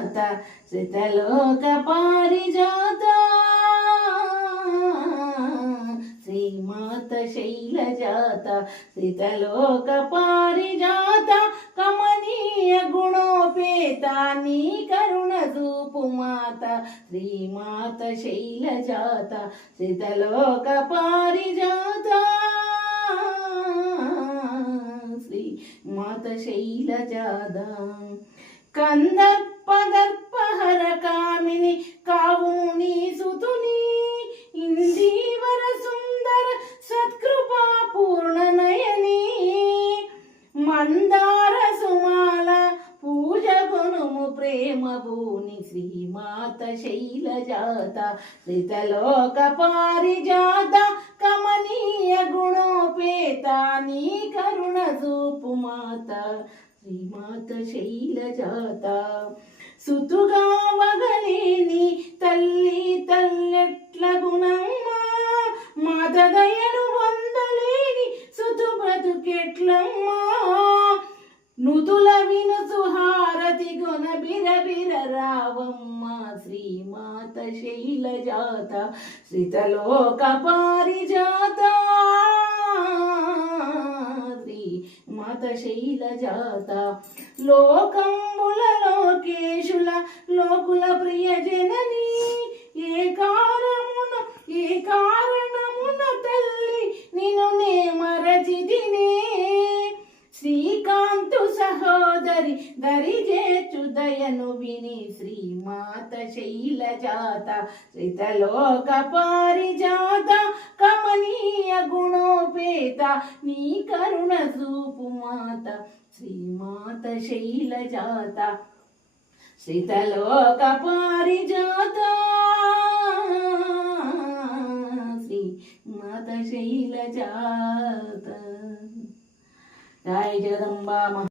జాత శ్రీతలోక పారిజాత. శ్రీమాత శైలజాత శ్రీతలోక పారిజాత. కమనీయ గుణోపేత నీ కరుణ దూపు మాత. శ్రీమాత శైలజాత శ్రీతలోక పారిజాత. శ్రీ మాత శైలజాద కందర్పదర్పహర పూర్ణనయని మందార సుమాల పూజ గుణము ప్రేమ భూని శ్రీమాత శైలజాత శ్రీతలోక పారిజాత కమనీయ గుణోపేత నీ కరుణ చూపు మాత శ్రీమాత శైలజాత. సుతుగా వగలేని తల్లి తల్లెట్ల గుణమ్మా మాత దయను నుతుల వినుసు హారతి గుణ బిరబిర రావమ్మ శ్రీమాత శైలజాత శ్రీతలోక పారిజాత. శ్రీ మాత శైలజాత లోకంబుల లోకేశుల లోకుల ప్రియజే సహోదరి దరిజేచు దయను విని శ్రీమాత శైలజాత శ్రితలోక పారిజాత కమనీయ గుణోపేత నీ కరుణ చూపు మాత శ్రీమాత శైలజాత శ్రితలోక పారిజాత. శ్రీ మాత శైలజాత. జయ జగదంబా